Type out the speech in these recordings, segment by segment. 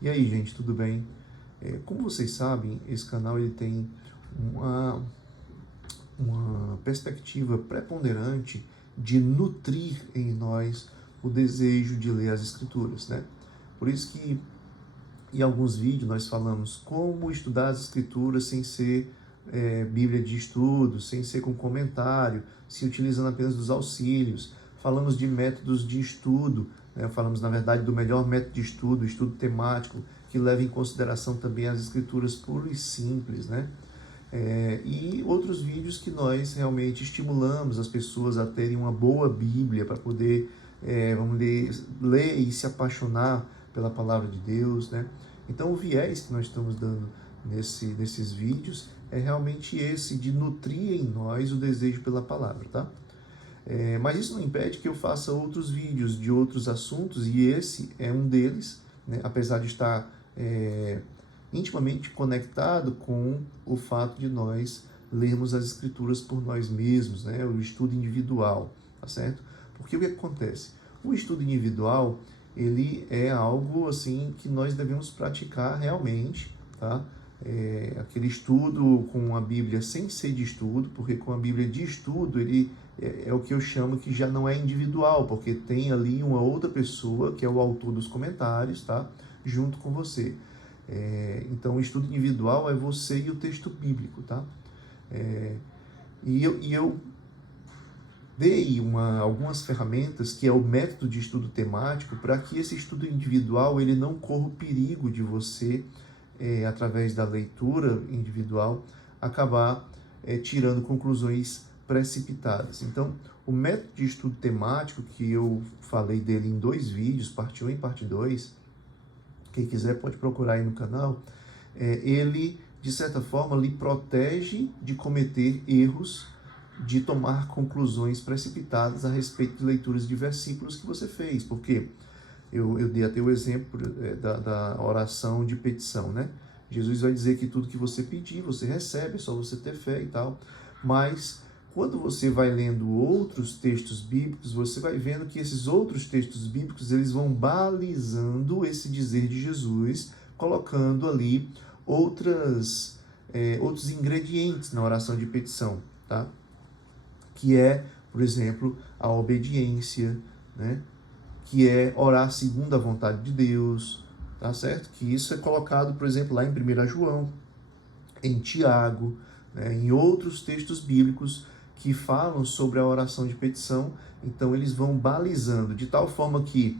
E aí, gente, tudo bem? Como vocês sabem, esse canal ele tem uma, uma perspectiva preponderante de nutrir em nós o desejo de ler as Escrituras, né? Por isso que em alguns vídeos nós falamos como estudar as Escrituras sem ser Bíblia de estudo, sem ser com comentário, se utilizando apenas dos auxílios. Falamos de métodos de estudo, né? Falamos, na verdade, do melhor método de estudo, o estudo temático, que leva em consideração também as Escrituras puras e simples, né? E outros vídeos que nós realmente estimulamos as pessoas a terem uma boa Bíblia para poder, vamos ler e se apaixonar pela palavra de Deus, né? Então o viés que nós estamos dando nesses vídeos é realmente esse, de nutrir em nós o desejo pela palavra, tá? Mas isso não impede que eu faça outros vídeos de outros assuntos, e esse é um deles, né? Apesar de estar intimamente conectado com o fato de nós lermos as Escrituras por nós mesmos, né? O estudo individual, tá certo? Porque o que acontece? O estudo individual, ele é algo assim que nós devemos praticar realmente, tá? Aquele estudo com a Bíblia sem ser de estudo, porque com a Bíblia de estudo ele é o que eu chamo que já não é individual, porque tem ali uma outra pessoa que é o autor dos comentários, tá? Junto com você. Então, o estudo individual é você e o texto bíblico, tá? Eu dei algumas ferramentas, que é o método de estudo temático, para que esse estudo individual ele não corra o perigo de você, através da leitura individual, acabar tirando conclusões precipitadas. Então, o método de estudo temático, que eu falei dele em 2 vídeos, parte 1 e parte 2, quem quiser pode procurar aí no canal, ele, de certa forma, lhe protege de cometer erros, de tomar conclusões precipitadas a respeito de leituras de versículos que você fez. Porque eu dei até o exemplo da oração de petição, né? Jesus vai dizer que tudo que você pedir, você recebe, é só você ter fé e tal. Mas quando você vai lendo outros textos bíblicos, você vai vendo que esses outros textos bíblicos, eles vão balizando esse dizer de Jesus, colocando ali outros ingredientes na oração de petição, tá? Que é, por exemplo, a obediência, né? Que é orar segundo a vontade de Deus, tá certo? Que isso é colocado, por exemplo, lá em 1 João, em Tiago, né? Em outros textos bíblicos que falam sobre a oração de petição. Então eles vão balizando, de tal forma que,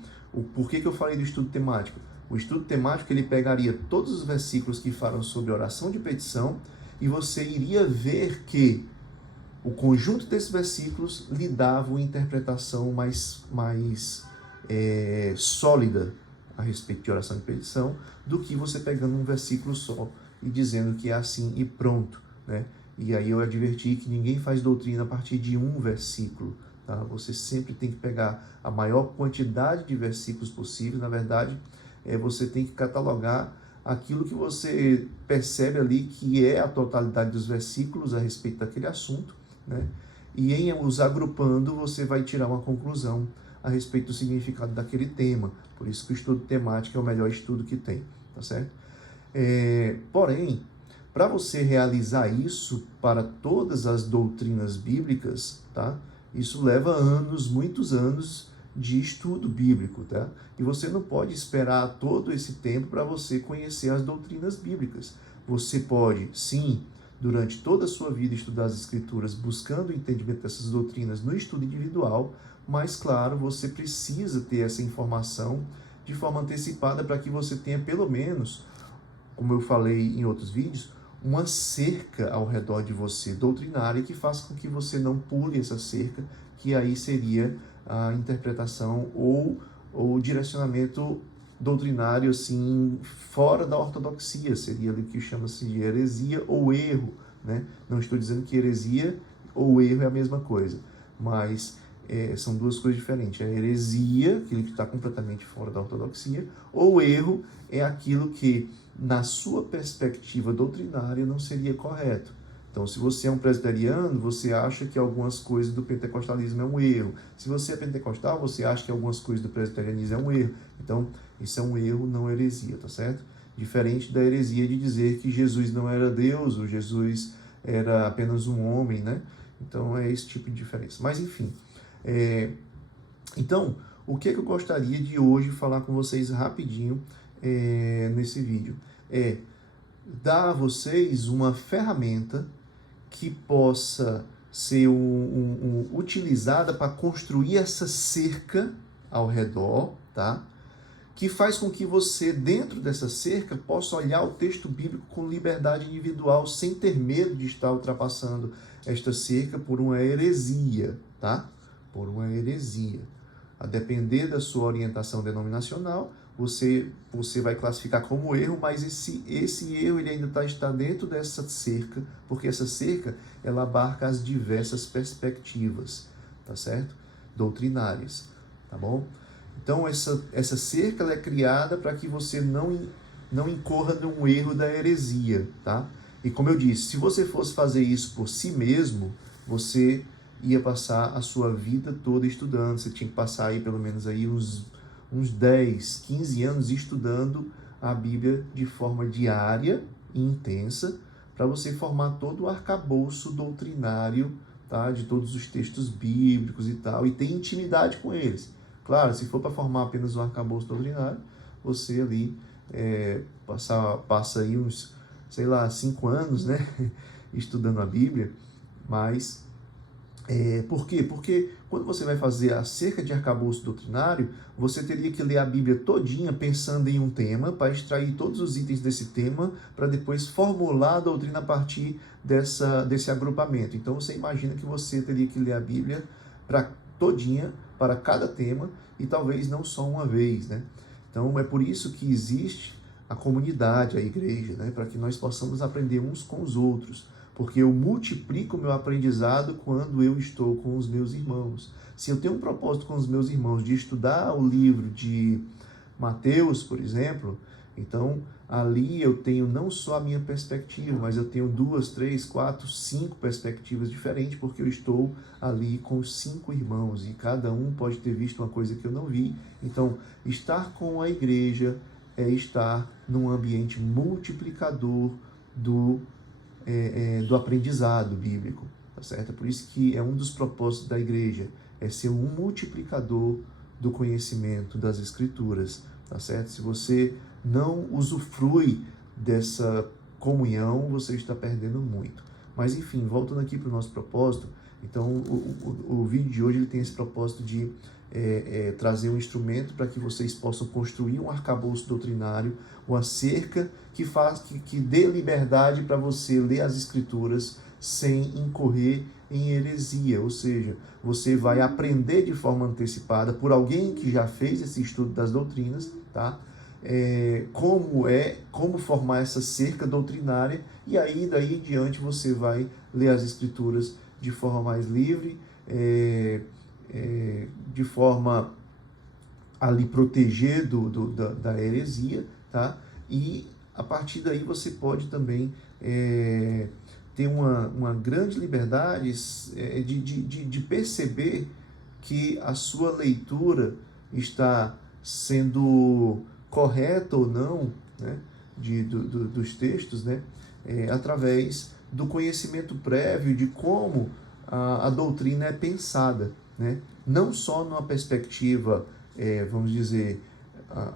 por que eu falei do estudo temático? O estudo temático ele pegaria todos os versículos que falam sobre oração de petição, e você iria ver que o conjunto desses versículos lhe dava uma interpretação mais sólida a respeito de oração de petição, do que você pegando um versículo só e dizendo que é assim e pronto, né? E aí eu adverti que ninguém faz doutrina a partir de um versículo, tá? Você sempre tem que pegar a maior quantidade de versículos possível. Na verdade, você tem que catalogar aquilo que você percebe ali que é a totalidade dos versículos a respeito daquele assunto, né? E em os agrupando, você vai tirar uma conclusão a respeito do significado daquele tema. Por isso que o estudo temático é o melhor estudo que tem, tá certo? Porém, para você realizar isso para todas as doutrinas bíblicas, tá? Isso leva anos, muitos anos de estudo bíblico, tá? E você não pode esperar todo esse tempo para você conhecer as doutrinas bíblicas. Você pode, sim, durante toda a sua vida estudar as Escrituras, buscando o entendimento dessas doutrinas no estudo individual, mas, claro, você precisa ter essa informação de forma antecipada para que você tenha, pelo menos, como eu falei em outros vídeos, uma cerca ao redor de você doutrinária que faça com que você não pule essa cerca, que aí seria a interpretação ou o direcionamento doutrinário assim fora da ortodoxia, seria ali o que chama-se de heresia ou erro, né? Não estou dizendo que heresia ou erro é a mesma coisa, mas são duas coisas diferentes. A heresia, aquilo que está completamente fora da ortodoxia, ou erro é aquilo que, na sua perspectiva doutrinária, não seria correto. Então, se você é um presbiteriano, você acha que algumas coisas do pentecostalismo é um erro. Se você é pentecostal, você acha que algumas coisas do presbiterianismo é um erro. Então, Isso é um erro, não heresia, tá certo? Diferente da heresia de dizer que Jesus não era Deus, ou Jesus era apenas um homem, né? Então é esse tipo de diferença. Mas enfim, então, o que é que eu gostaria de hoje falar com vocês rapidinho nesse vídeo? É dar a vocês uma ferramenta que possa ser utilizada para construir essa cerca ao redor, tá? Que faz com que você, dentro dessa cerca, possa olhar o texto bíblico com liberdade individual, sem ter medo de estar ultrapassando esta cerca por uma heresia, tá? Por uma heresia. A depender da sua orientação denominacional, você vai classificar como erro, mas esse erro ele ainda está dentro dessa cerca, porque essa cerca ela abarca as diversas perspectivas, tá certo? Doutrinárias, tá bom? Então, essa cerca ela é criada para que você não incorra num erro da heresia, tá? E como eu disse, se você fosse fazer isso por si mesmo, você ia passar a sua vida toda estudando. Você tinha que passar aí pelo menos aí uns 10, 15 anos estudando a Bíblia de forma diária e intensa, para você formar todo o arcabouço doutrinário, tá? De todos os textos bíblicos e tal, e ter intimidade com eles. Claro, se for para formar apenas um arcabouço doutrinário, você ali passa aí uns, 5 anos, né, estudando a Bíblia, mas por quê? Porque quando você vai fazer a cerca de arcabouço doutrinário, você teria que ler a Bíblia todinha pensando em um tema, para extrair todos os itens desse tema, para depois formular a doutrina a partir desse agrupamento. Então você imagina que você teria que ler a Bíblia todinha, para cada tema, e talvez não só uma vez, né? Então é por isso que existe a comunidade, a igreja, né? Para que nós possamos aprender uns com os outros, porque eu multiplico o meu aprendizado quando eu estou com os meus irmãos. Se eu tenho um propósito com os meus irmãos de estudar o livro de Mateus, por exemplo, então ali eu tenho não só a minha perspectiva, mas eu tenho 2, 3, 4, 5 perspectivas diferentes, porque eu estou ali com os 5 irmãos, e cada um pode ter visto uma coisa que eu não vi. Então, estar com a igreja é estar num ambiente multiplicador do aprendizado bíblico, tá certo? Por isso que é um dos propósitos da igreja, é ser um multiplicador do conhecimento das Escrituras, tá certo? Se você não usufrui dessa comunhão, você está perdendo muito. Mas enfim, voltando aqui para o nosso propósito, então o vídeo de hoje ele tem esse propósito de trazer um instrumento para que vocês possam construir um arcabouço doutrinário, uma cerca que dê liberdade para você ler as Escrituras sem incorrer em heresia, ou seja, você vai aprender de forma antecipada por alguém que já fez esse estudo das doutrinas, tá? Como formar essa cerca doutrinária, e aí daí em diante você vai ler as Escrituras de forma mais livre, de forma a lhe proteger da heresia, tá? E a partir daí você pode também ter uma grande liberdade de perceber que a sua leitura está sendo correta ou não, né, dos textos, né, através do conhecimento prévio de como a doutrina é pensada, né, não só numa perspectiva, vamos dizer,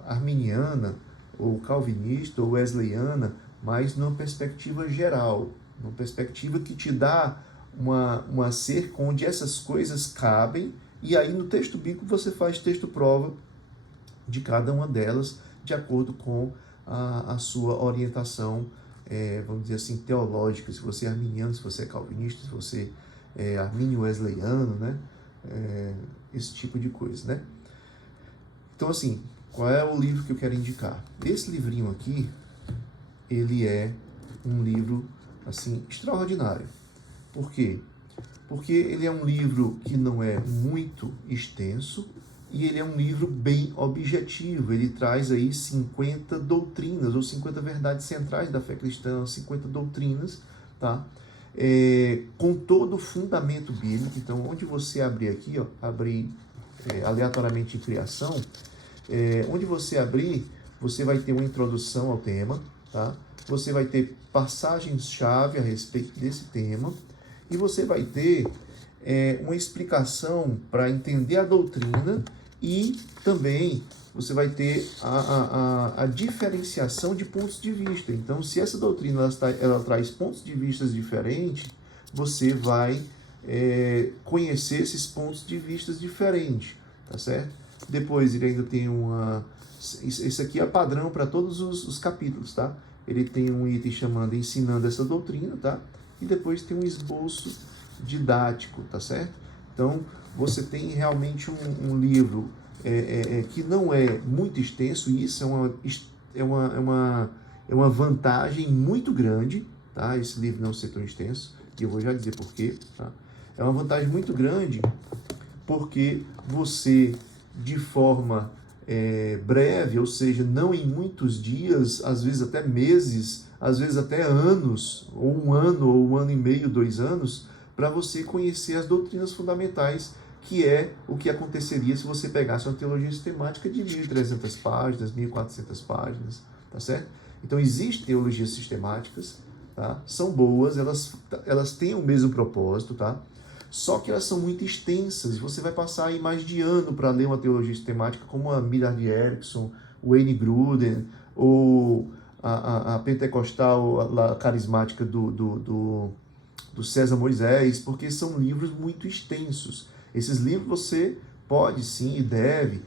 arminiana, ou calvinista, ou wesleyana, mas numa perspectiva geral, uma perspectiva que te dá uma cerca onde essas coisas cabem, e aí no texto bíblico você faz texto-prova de cada uma delas, de acordo com a sua orientação, vamos dizer assim, teológica, se você é arminiano, se você é calvinista, se você é armínio wesleyano, né? Esse tipo de coisa, né? Então, assim, qual é o livro que eu quero indicar? Esse livrinho aqui, ele é um livro, assim, extraordinário. Por quê? Porque ele é um livro que não é muito extenso, e ele é um livro bem objetivo. Ele traz aí 50 doutrinas, ou 50 verdades centrais da fé cristã, 50 doutrinas, tá? Com todo o fundamento bíblico. Então, onde você abrir aqui, ó, abrir aleatoriamente em criação, onde você abrir, você vai ter uma introdução ao tema, tá? Você vai ter passagens-chave a respeito desse tema e você vai ter uma explicação para entender a doutrina e também você vai ter a diferenciação de pontos de vista. Então, se essa doutrina ela traz pontos de vista diferentes, você vai conhecer esses pontos de vista diferentes, tá certo? Depois ele ainda tem isso aqui é padrão para todos os capítulos, tá? Ele tem um item chamando Ensinando essa doutrina, tá? E depois tem um esboço didático, tá certo? Então, você tem realmente um livro que não é muito extenso, e isso é uma vantagem muito grande, tá? Esse livro não ser tão extenso, e eu vou já dizer por quê, tá? É uma vantagem muito grande porque você, de forma breve, ou seja, não em muitos dias, às vezes até meses, às vezes até anos, ou um ano e meio, 2 anos, para você conhecer as doutrinas fundamentais, que é o que aconteceria se você pegasse uma teologia sistemática de 1.300 páginas, 1.400 páginas, tá certo? Então, existem teologias sistemáticas, tá? São boas, elas têm o mesmo propósito, tá? Só que elas são muito extensas, você vai passar aí mais de ano para ler uma teologia sistemática como a Millard Erickson, o Wayne Grudem, ou a pentecostal, a carismática do César Moisés, porque são livros muito extensos. Esses livros você pode sim e deve,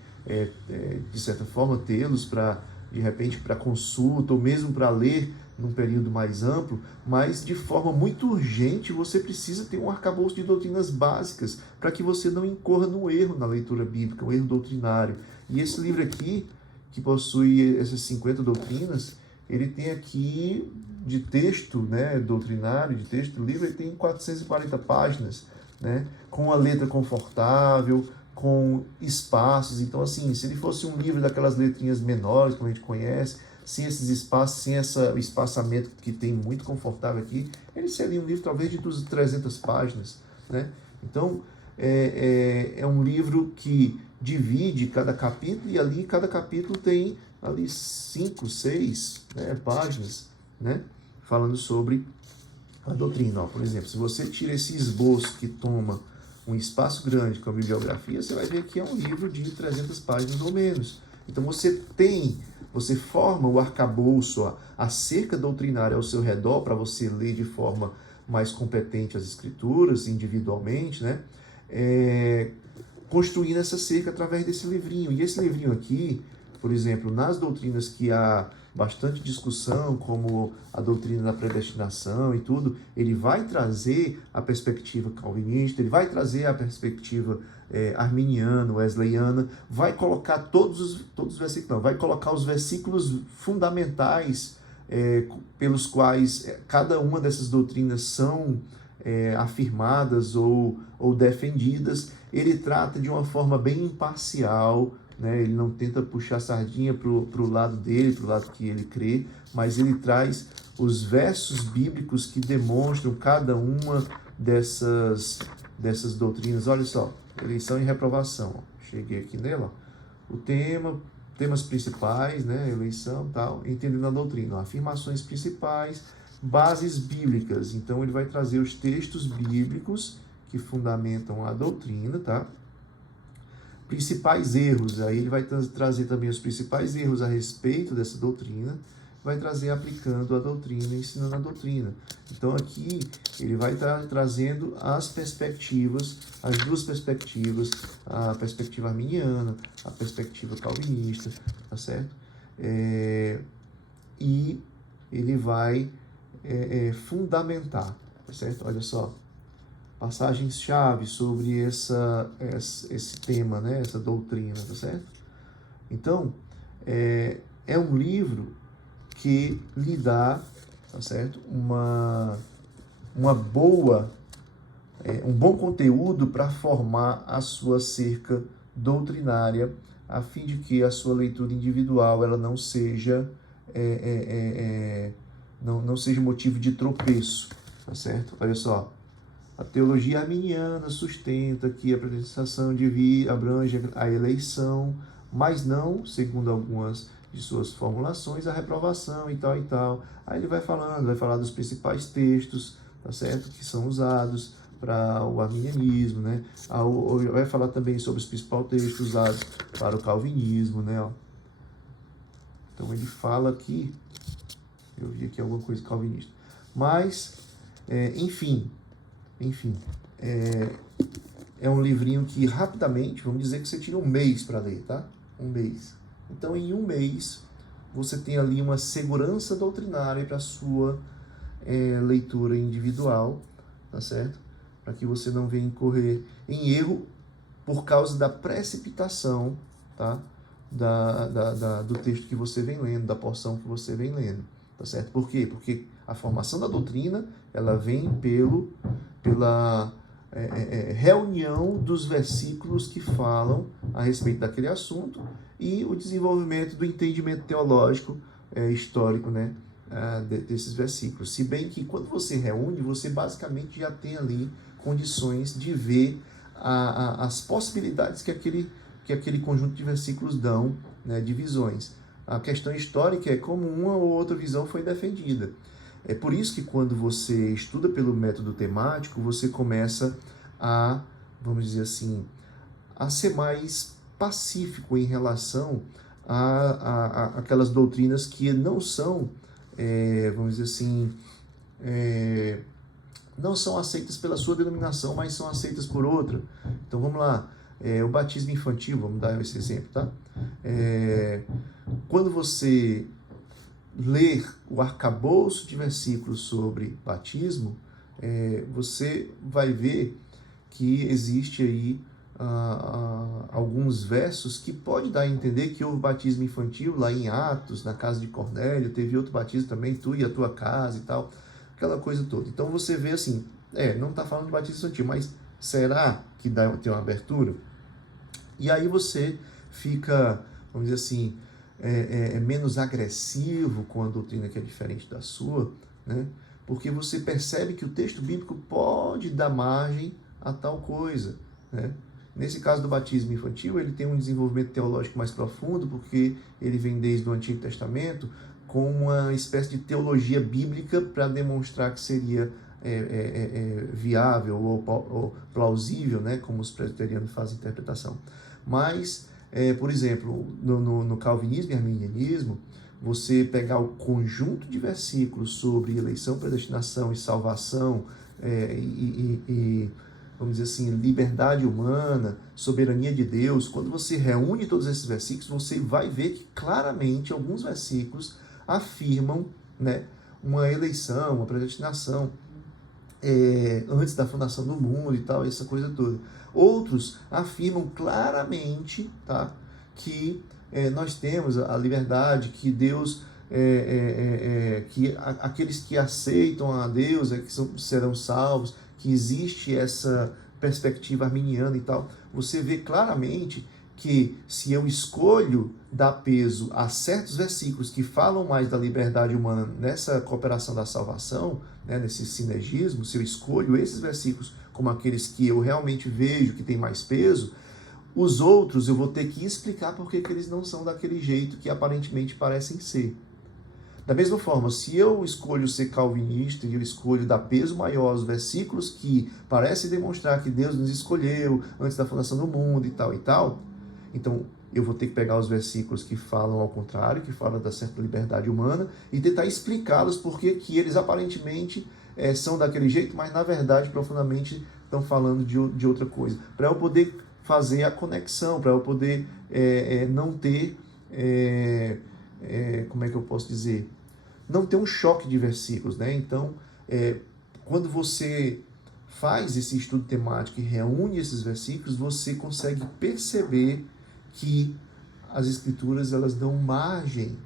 de certa forma, tê-los para, de repente, para consulta ou mesmo para ler num período mais amplo, mas de forma muito urgente você precisa ter um arcabouço de doutrinas básicas para que você não incorra no erro na leitura bíblica, um erro doutrinário. E esse livro aqui, que possui essas 50 doutrinas, ele tem aqui de texto, né, doutrinário, de texto livre, ele tem 440 páginas, né, com a letra confortável, com espaços. Então, assim, se ele fosse um livro daquelas letrinhas menores, como a gente conhece, sem esses espaços, sem o espaçamento que tem muito confortável aqui, ele seria um livro talvez de 300 páginas, né? Então, é um livro que divide cada capítulo, e ali cada capítulo tem ali 5, 6 páginas, né? Falando sobre a doutrina. Ó, por exemplo, se você tira esse esboço que toma um espaço grande com a bibliografia, você vai ver que é um livro de 300 páginas ou menos. Então você forma o arcabouço, a cerca doutrinária ao seu redor para você ler de forma mais competente as escrituras, individualmente, né? Construindo essa cerca através desse livrinho. E esse livrinho aqui, por exemplo, nas doutrinas que há bastante discussão, como a doutrina da predestinação e tudo, ele vai trazer a perspectiva calvinista, ele vai trazer a perspectiva arminiana, wesleyana, vai colocar todos os versículos, não, vai colocar os versículos fundamentais pelos quais cada uma dessas doutrinas são afirmadas ou defendidas. Ele trata de uma forma bem imparcial, né? Ele não tenta puxar a sardinha para o lado dele, para o lado que ele crê, mas ele traz os versos bíblicos que demonstram cada uma dessas doutrinas. Olha só, eleição e reprovação. Cheguei aqui nela. O temas principais, né? Eleição, tal, entendendo a doutrina. Afirmações principais, bases bíblicas. Então ele vai trazer os textos bíblicos que fundamentam a doutrina, tá? Principais erros, aí ele vai trazer também os principais erros a respeito dessa doutrina, vai trazer aplicando a doutrina, ensinando a doutrina. Então aqui ele vai estar trazendo as perspectivas, as duas perspectivas, a perspectiva arminiana, a perspectiva calvinista, tá certo? E ele vai fundamentar, tá certo? Olha só, passagens-chave sobre esse tema, né? Essa doutrina, tá certo? Então, é um livro que lhe dá, tá certo? Um bom conteúdo para formar a sua cerca doutrinária, a fim de que a sua leitura individual ela não seja não seja motivo de tropeço, tá certo? Olha só. A teologia arminiana sustenta que a predestinação abrange a eleição, mas não, segundo algumas de suas formulações, a reprovação e tal e tal. Aí ele vai falar dos principais textos, tá certo? Que são usados para o arminianismo, né? Vai falar também sobre os principais textos usados para o calvinismo, né? Então ele fala aqui, eu vi aqui alguma coisa calvinista, mas, enfim, é um livrinho que rapidamente, vamos dizer que você tira um mês para ler, tá? Um mês. Então, em um mês, você tem ali uma segurança doutrinária para a sua leitura individual, tá certo? Para que você não venha incorrer em erro por causa da precipitação, tá? Do texto que você vem lendo, da porção que você vem lendo, tá certo? Por quê? Porque a formação da doutrina, ela vem pela reunião dos versículos que falam a respeito daquele assunto e o desenvolvimento do entendimento teológico histórico, né, desses versículos. Se bem que quando você reúne, você basicamente já tem ali condições de ver as possibilidades que aquele conjunto de versículos dão, né, de visões. A questão histórica é como uma ou outra visão foi defendida. É por isso que quando você estuda pelo método temático, você começa a, vamos dizer assim, a ser mais pacífico em relação a aquelas doutrinas que não são, vamos dizer assim, não são aceitas pela sua denominação, mas são aceitas por outra. Então vamos lá, o batismo infantil, vamos dar esse exemplo, tá? Quando você ler o arcabouço de versículos sobre batismo, você vai ver que existe aí alguns versos que pode dar a entender que houve batismo infantil lá em Atos, na casa de Cornélio, teve outro batismo também, tu e a tua casa e tal, aquela coisa toda. Então você vê assim, não está falando de batismo infantil, mas será que tem uma abertura? E aí você fica, vamos dizer assim, menos agressivo com a doutrina que é diferente da sua, né? Porque você percebe que o texto bíblico pode dar margem a tal coisa, né? Nesse caso do batismo infantil, ele tem um desenvolvimento teológico mais profundo, porque ele vem desde o Antigo Testamento com uma espécie de teologia bíblica para demonstrar que seria viável ou plausível, né? Como os presbiterianos fazem interpretação. Mas por exemplo, no calvinismo e arminianismo, você pegar o conjunto de versículos sobre eleição, predestinação e salvação, vamos dizer assim, liberdade humana, soberania de Deus, quando você reúne todos esses versículos, você vai ver que claramente alguns versículos afirmam, né, uma eleição, uma predestinação, antes da fundação do mundo e tal, essa coisa toda. Outros afirmam claramente, tá, que nós temos a liberdade, que Deus, que aqueles que aceitam a Deus serão salvos, que existe essa perspectiva arminiana e tal. Você vê claramente que se eu escolho dar peso a certos versículos que falam mais da liberdade humana nessa cooperação da salvação, né, nesse sinergismo, se eu escolho esses versículos como aqueles que eu realmente vejo que tem mais peso, os outros eu vou ter que explicar porque que eles não são daquele jeito que aparentemente parecem ser. Da mesma forma, se eu escolho ser calvinista e eu escolho dar peso maior aos versículos que parecem demonstrar que Deus nos escolheu antes da fundação do mundo e tal, então eu vou ter que pegar os versículos que falam ao contrário, que falam da certa liberdade humana, e tentar explicá-los porque que eles aparentemente são daquele jeito, mas na verdade profundamente estão falando de outra coisa. Para eu poder fazer a conexão, para eu poder não ter, como é que eu posso dizer? Não ter um choque de versículos, né? Então, quando você faz esse estudo temático e reúne esses versículos, você consegue perceber que as escrituras elas dão margem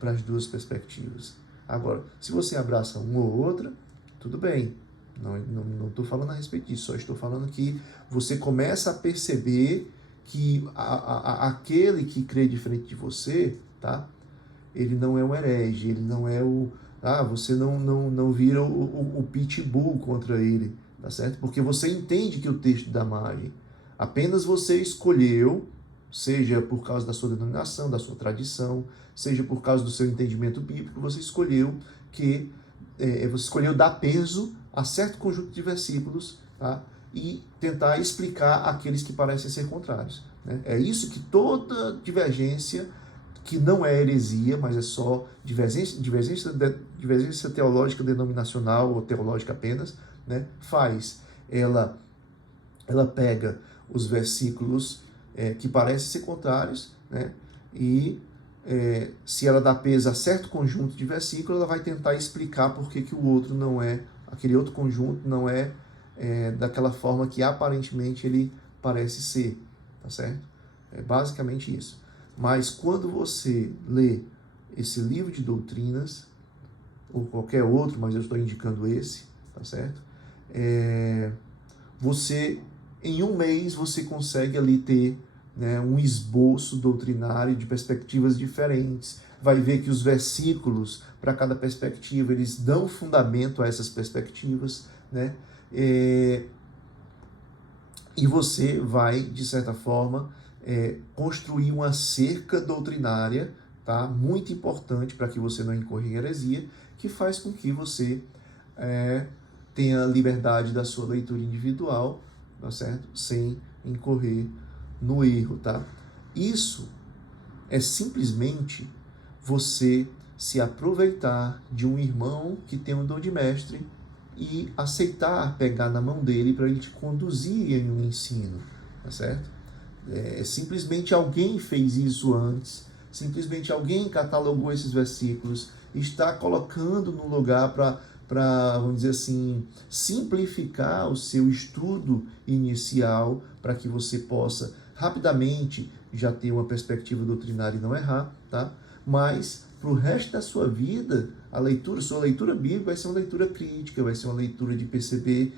para as duas perspectivas. Agora, se você abraça uma ou outra, tudo bem. Não estou falando a respeito disso, só estou falando que você começa a perceber que aquele que crê diferente de você, tá? Ele não é um herege, ele não é você não vira o pitbull contra ele, tá certo? Porque você entende que o texto dá margem. Apenas você escolheu, seja por causa da sua denominação, da sua tradição, seja por causa do seu entendimento bíblico, você escolheu dar peso a certo conjunto de versículos, tá? E tentar explicar aqueles que parecem ser contrários, né? É isso que toda divergência, que não é heresia, mas é só divergência teológica denominacional ou teológica apenas, né, faz. Ela pega os versículos que parecem ser contrários, né, e se ela dá peso a certo conjunto de versículos, ela vai tentar explicar por que o outro não é, aquele outro conjunto não é, daquela forma que aparentemente ele parece ser, tá certo? É basicamente isso. Mas quando você lê esse livro de doutrinas, ou qualquer outro, mas eu estou indicando esse, tá certo? Em um mês, você consegue ali ter, né, um esboço doutrinário de perspectivas diferentes. Vai ver que os versículos, para cada perspectiva, eles dão fundamento a essas perspectivas, né? E você vai, de certa forma, construir uma cerca doutrinária, tá? Muito importante para que você não incorra em heresia, que faz com que você tenha liberdade da sua leitura individual, tá certo? Sem incorrer no erro, tá? Isso é simplesmente você se aproveitar de um irmão que tem um dom de mestre e aceitar pegar na mão dele para ele te conduzir em um ensino, tá certo? Simplesmente alguém fez isso antes, simplesmente alguém catalogou esses versículos, está colocando no lugar para, vamos dizer assim, simplificar o seu estudo inicial, para que você possa rapidamente já ter uma perspectiva doutrinária e não errar, tá? Mas para o resto da sua vida, sua leitura bíblica vai ser uma leitura crítica, vai ser uma leitura de perceber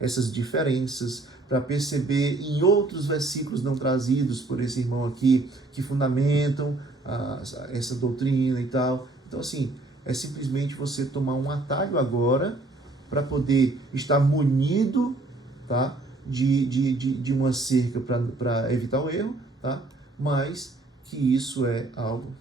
essas diferenças, para perceber em outros versículos não trazidos por esse irmão aqui, que fundamentam essa doutrina e tal. Então, assim, é simplesmente você tomar um atalho agora para poder estar munido, tá, de uma cerca para evitar o erro, tá? Mas que isso é algo